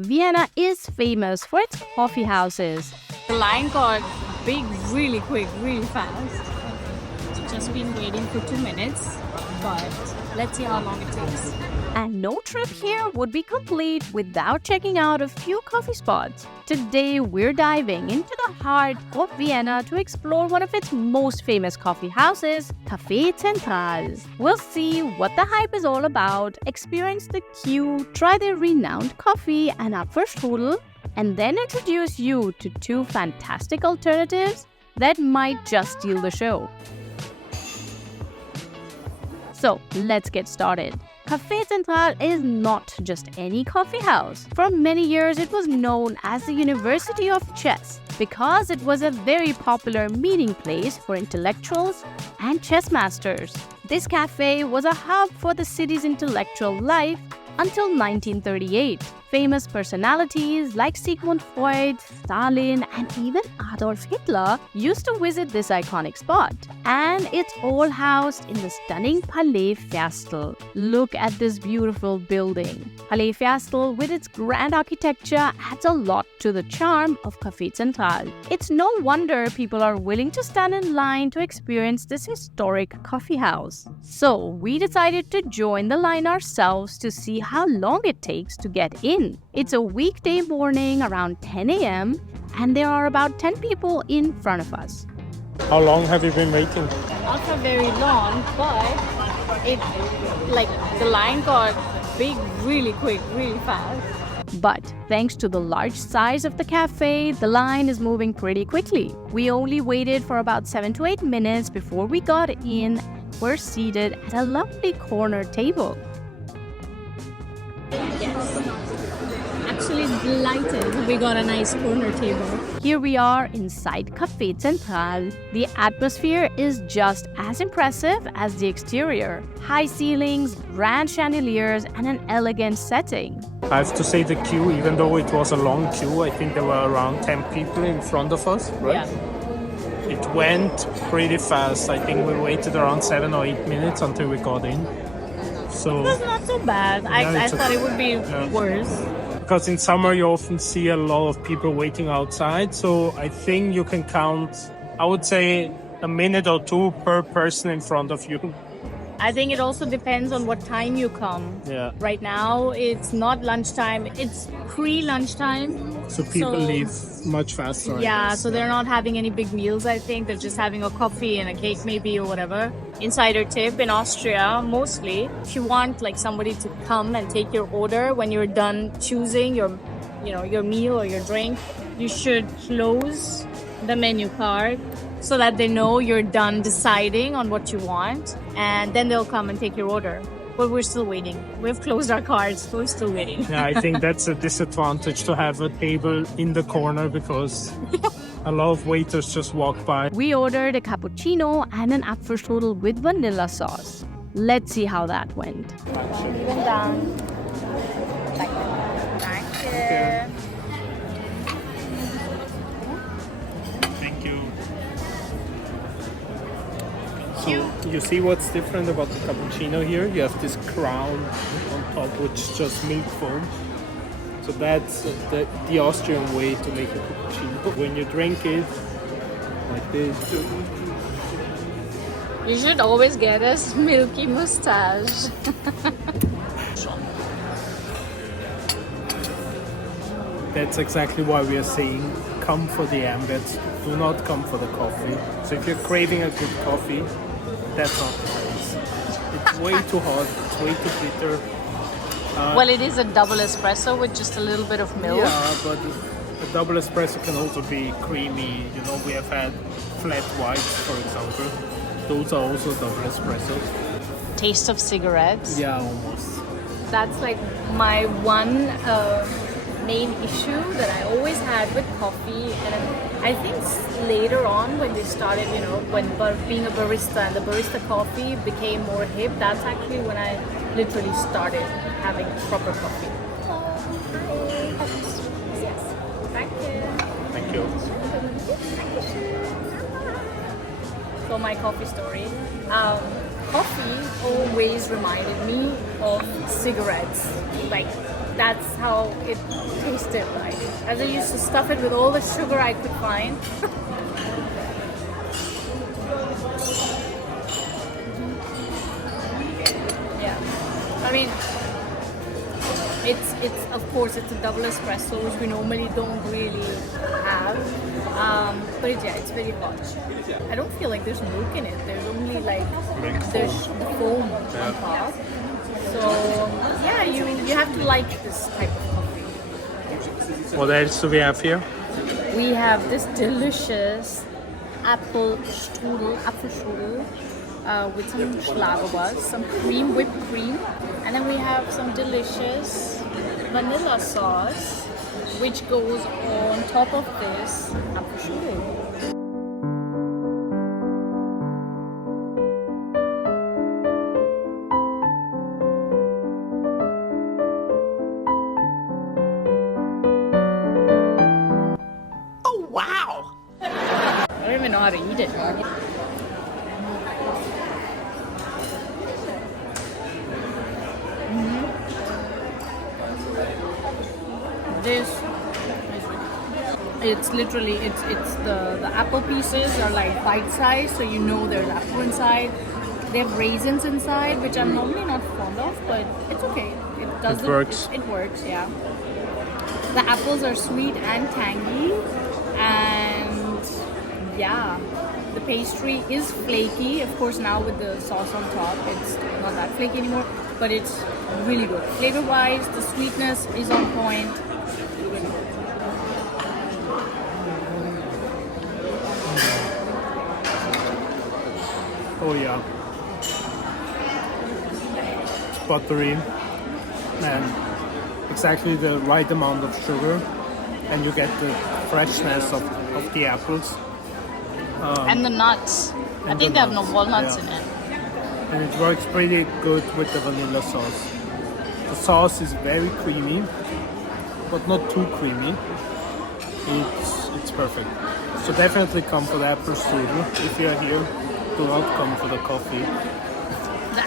Vienna is famous for its coffee houses. The line got big really quick, really fast. Just been waiting for 2 minutes, but let's see how long it takes. And no trip here would be complete without checking out a few coffee spots. Today, we're diving into the heart of Vienna to explore one of its most famous coffee houses, Café Central. We'll see what the hype is all about, experience the queue, try their renowned coffee and Apfelstrudel, and then introduce you to two fantastic alternatives that might just steal the show. So, let's get started. Café Central is not just any coffee house. For many years, it was known as the University of Chess because it was a very popular meeting place for intellectuals and chess masters. This cafe was a hub for the city's intellectual life until 1938. Famous personalities like Sigmund Freud, Stalin, and even Adolf Hitler used to visit this iconic spot. And it's all housed in the stunning Palais Ferstel. Look at this beautiful building. Palais Ferstel, with its grand architecture, adds a lot to the charm of Café Central. It's no wonder people are willing to stand in line to experience this historic coffee house. So, we decided to join the line ourselves to see how long it takes to get in. It's a weekday morning around 10 a.m. and there are about 10 people in front of us. How long have you been waiting? Not for very long, but the line got big really quick, really fast. But thanks to the large size of the cafe, the line is moving pretty quickly. We only waited for about 7 to 8 minutes before we got in. We're seated at a lovely corner table. Yes. Actually delighted we got a nice corner table. Here we are inside Café Central. The atmosphere is just as impressive as the exterior. High ceilings, grand chandeliers, and an elegant setting. I have to say the queue, even though it was a long queue, I think there were around 10 people in front of us, right? Yeah. It went pretty fast. I think we waited around 7 or 8 minutes until we got in. So That's not so bad. I thought it would be worse. Because in summer you often see a lot of people waiting outside, so I think you can count, I would say, a minute or two per person in front of you. I think it also depends on what time you come. Yeah. Right now, it's not lunchtime. It's pre-lunchtime. So people leave much faster. I guess. So they're not having any big meals, I think. They're just having a coffee and a cake maybe or whatever. Insider tip, in Austria, mostly, if you want somebody to come and take your order when you're done choosing your meal or your drink, you should close the menu card so that they know you're done deciding on what you want, and then they'll come and take your order. But we're still waiting. We've closed our cards, but we're still waiting. Yeah, I think that's a disadvantage to have a table in the corner because a lot of waiters just walk by. We ordered a cappuccino and an Apfelstrudel with vanilla sauce. Let's see how that went. Even down. Thank you. Thank you. So you see what's different about the cappuccino here? You have this crown on top, which is just milk foam. So that's the Austrian way to make a cappuccino. When you drink it like this, You should always get a milky mustache. that's exactly why we are saying come for the ambience, do not come for the coffee. So if you're craving a good coffee, that's not the place. It's way too hot, it's way too bitter. Well, it is a double espresso with just a little bit of milk. Yeah, but a double espresso can also be creamy. We have had flat whites, for example. Those are also double espressos. Taste of cigarettes. Yeah, almost. That's my one main issue that I always had with coffee. And I think later on when they started, when being a barista and the barista coffee became more hip, that's actually when I literally started having proper coffee. Yes. Thank you. Thank you. So my coffee story. Coffee always reminded me of cigarettes. that's how it tasted like. As I used to stuff it with all the sugar I could find. Yeah, I mean, it's of course it's a double espresso, which we normally don't really have. But it's very hot. I don't feel like there's milk in it. There's only like there's the foam on top. So yeah, you have to like this type of coffee. What else do we have here? We have this delicious Apfelstrudel with some Schlagerbus, some whipped cream, and then we have some delicious vanilla sauce, which goes on top of this Apfelstrudel. I don't even know how to eat it. It's literally it's the apple pieces are like bite size, so you know there's apple inside. They have raisins inside, which I'm normally not fond of, but it's okay. It works. It works, yeah. The apples are sweet and tangy, and yeah, the pastry is flaky. Of course, now with the sauce on top, it's not that flaky anymore, but it's really good. Flavor-wise, the sweetness is on point. Oh yeah, it's buttery and exactly the right amount of sugar, and you get the freshness of the apples. And the nuts. I think they have no walnuts in it. And it works pretty good with the vanilla sauce. The sauce is very creamy, but not too creamy. It's perfect. So definitely come for the Apfelstrudel. If you're here, do not come for the coffee. The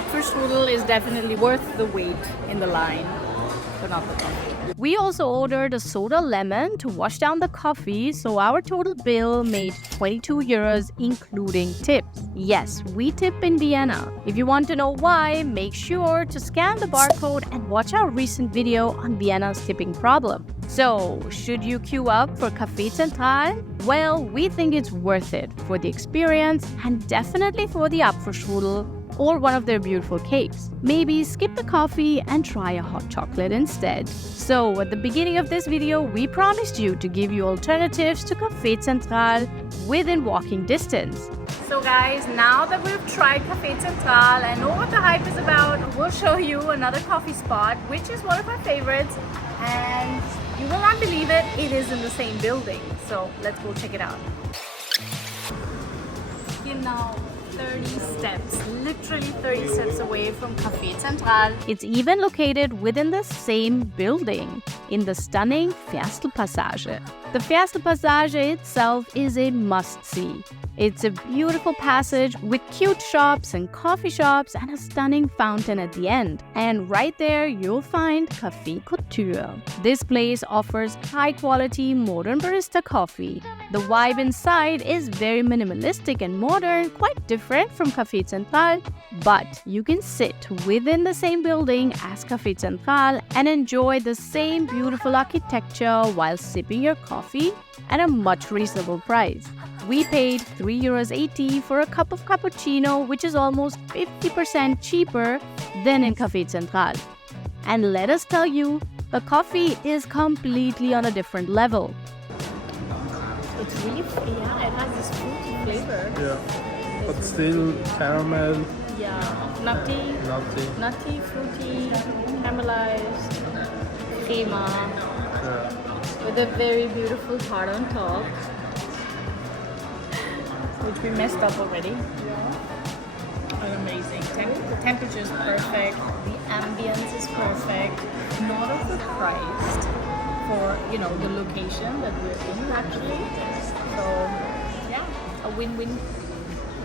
Apfelstrudel is definitely worth the wait in the line, but not the coffee. We also ordered a soda lemon to wash down the coffee, so our total bill made 22 euros including tips. Yes, we tip in Vienna. If you want to know why, make sure to scan the barcode and watch our recent video on Vienna's tipping problem. So, should you queue up for Café Central? Well, we think it's worth it for the experience and definitely for the Apfelstrudel or one of their beautiful cakes. Maybe skip the coffee and try a hot chocolate instead. So, at the beginning of this video, we promised you to give you alternatives to Café Central within walking distance. So guys, now that we've tried Café Central and know what the hype is about, we'll show you another coffee spot, which is one of our favorites, and you will not believe it, it is in the same building. So let's go check it out. You know, 30 steps, literally 30 steps away from Café Central. It's even located within the same building, in the stunning Ferstelpassage. The Ferstelpassage itself is a must-see. It's a beautiful passage with cute shops and coffee shops and a stunning fountain at the end. And right there, you'll find Café Couture. This place offers high-quality modern barista coffee. The vibe inside is very minimalistic and modern, quite different from Café Central, but you can sit within the same building as Café Central and enjoy the same beautiful architecture while sipping your coffee at a much reasonable price. We paid €3.80 for a cup of cappuccino, which is almost 50% cheaper than in Café Central. And let us tell you, the coffee is completely on a different level. It's really, yeah, it has this fruity flavor. Yeah, but still caramel. Yeah, nutty, fruity, caramelized, crema, with a very beautiful heart on top, which we messed up already. Amazing. The temperature is perfect. The ambience is perfect. Not overpriced for, you know, the location that we're in actually. So yeah, a win-win.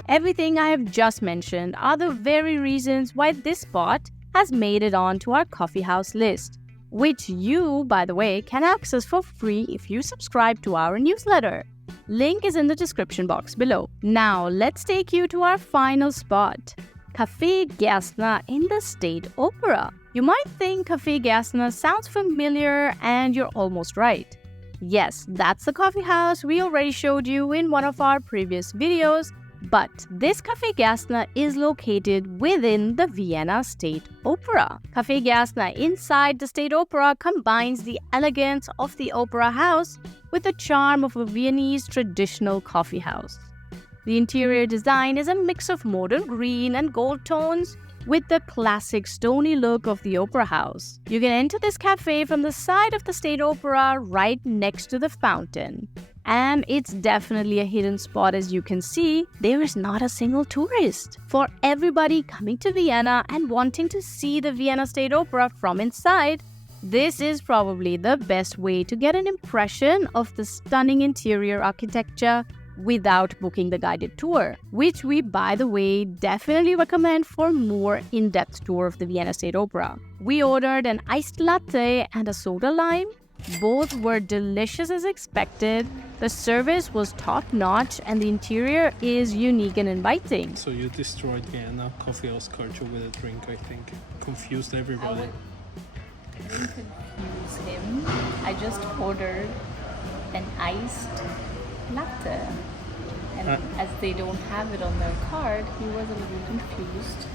Everything I have just mentioned are the very reasons why this spot has made it onto our coffee house list, which you, by the way, can access for free if you subscribe to our newsletter. Link is in the description box below. Now, let's take you to our final spot, Café Gerstner in the State Opera. You might think Café Gerstner sounds familiar, and you're almost right. Yes, that's the coffee house we already showed you in one of our previous videos, but this Café Gerstner is located within the Vienna State Opera. Café Gerstner inside the State Opera combines the elegance of the opera house with the charm of a Viennese traditional coffee house. The interior design is a mix of modern green and gold tones with the classic stony look of the opera house. You can enter this cafe from the side of the State Opera right next to the fountain. And it's definitely a hidden spot. As you can see, there is not a single tourist. For everybody coming to Vienna and wanting to see the Vienna State Opera from inside, this is probably the best way to get an impression of the stunning interior architecture without booking the guided tour, which we, by the way, definitely recommend for more in-depth tour of the Vienna State Opera. We ordered an iced latte and a soda lime. Both were delicious as expected. The service was top-notch and the interior is unique and inviting. So you destroyed Vienna coffee house culture with a drink, I think. Confused everybody. I didn't confuse him. I just ordered an iced latte. And as they don't have it on their card, he was a little confused.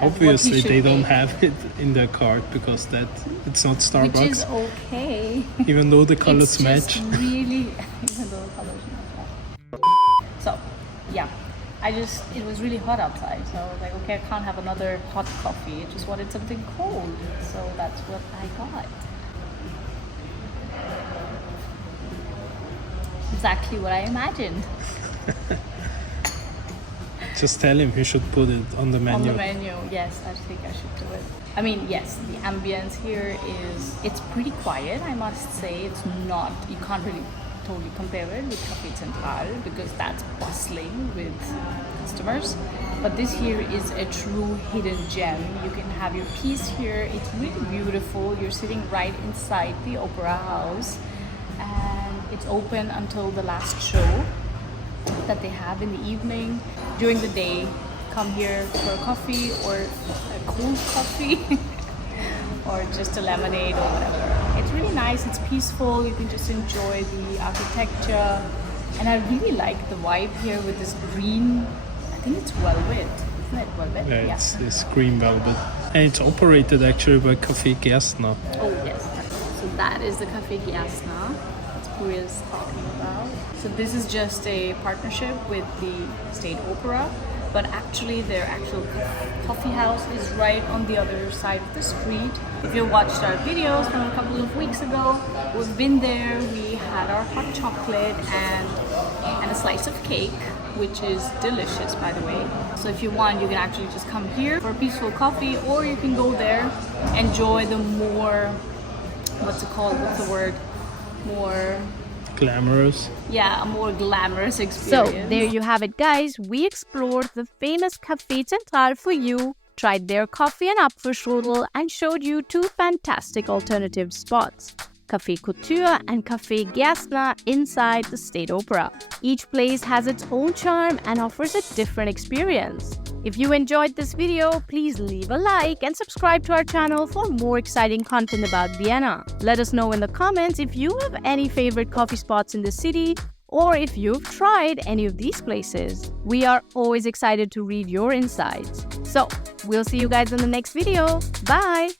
Obviously, they don't have it in their card because it's not Starbucks. Which is okay. Even though the colors It's just match. really, even though the colors match. So, yeah. It was really hot outside, so I was like, okay, I can't have another hot coffee. I just wanted something cold, so that's what I got. Exactly what I imagined. Just tell him he should put it on the menu. On the menu, yes, I think I should do it. I mean, yes, the ambience here it's pretty quiet, I must say. It's not, you can't really totally compare it with Café Central because that's bustling with customers. But this here is a true hidden gem. You can have your peace here. It's really beautiful. You're sitting right inside the opera house. And it's open until the last show that they have in the evening. During the day, come here for a coffee or a cold coffee or just a lemonade or whatever. It's really nice, it's peaceful, you can just enjoy the architecture. And I really like the vibe here with this green, I think it's velvet, isn't it velvet? Yeah, it's green velvet. And it's operated actually by Café Gerstner. Oh yes, so that is the Café Gerstner. That's who is talking about. So this is just a partnership with the State Opera, but actually their actual coffee house is right on the other side of the street. If you watched our videos from a couple of weeks ago, we've been there. We had our hot chocolate and a slice of cake, which is delicious, by the way. So if you want, you can actually just come here for a peaceful coffee, or you can go there, enjoy the more, more glamorous. Yeah, a more glamorous experience. So there you have it, guys. We explored the famous Café Central for you, tried their coffee and Apfelstrudel, and showed you two fantastic alternative spots, Café Couture and Café Gerstner inside the State Opera. Each place has its own charm and offers a different experience. If you enjoyed this video, please leave a like and subscribe to our channel for more exciting content about Vienna. Let us know in the comments if you have any favorite coffee spots in the city or if you've tried any of these places. We are always excited to read your insights. So, we'll see you guys in the next video. Bye!